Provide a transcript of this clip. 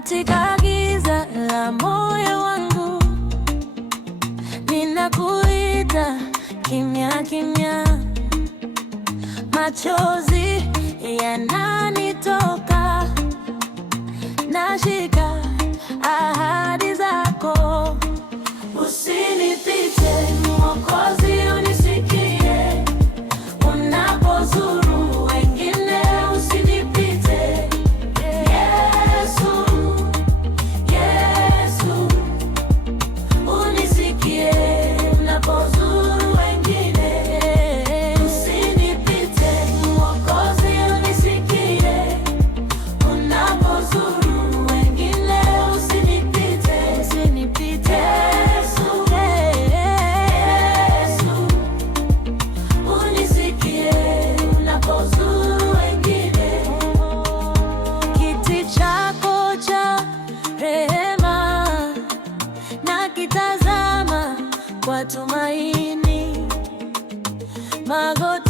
Katika giza la moyo wangu ninakuita kimya kimya, machozi yananitoka, nashika ahadi zako. Usinipite Mwokozi, unisikie unapozuru wengine, usinipite Yesu, Yesu, unisikie unapozuru wengine, usinipite Mwokozi, unisikie unapozuru wengine, usinipite, usinipite Yesu, Yesu, unisikie unapozuru wengine. Kiti chako cha rehema nakitazama kwa tumaini, magoti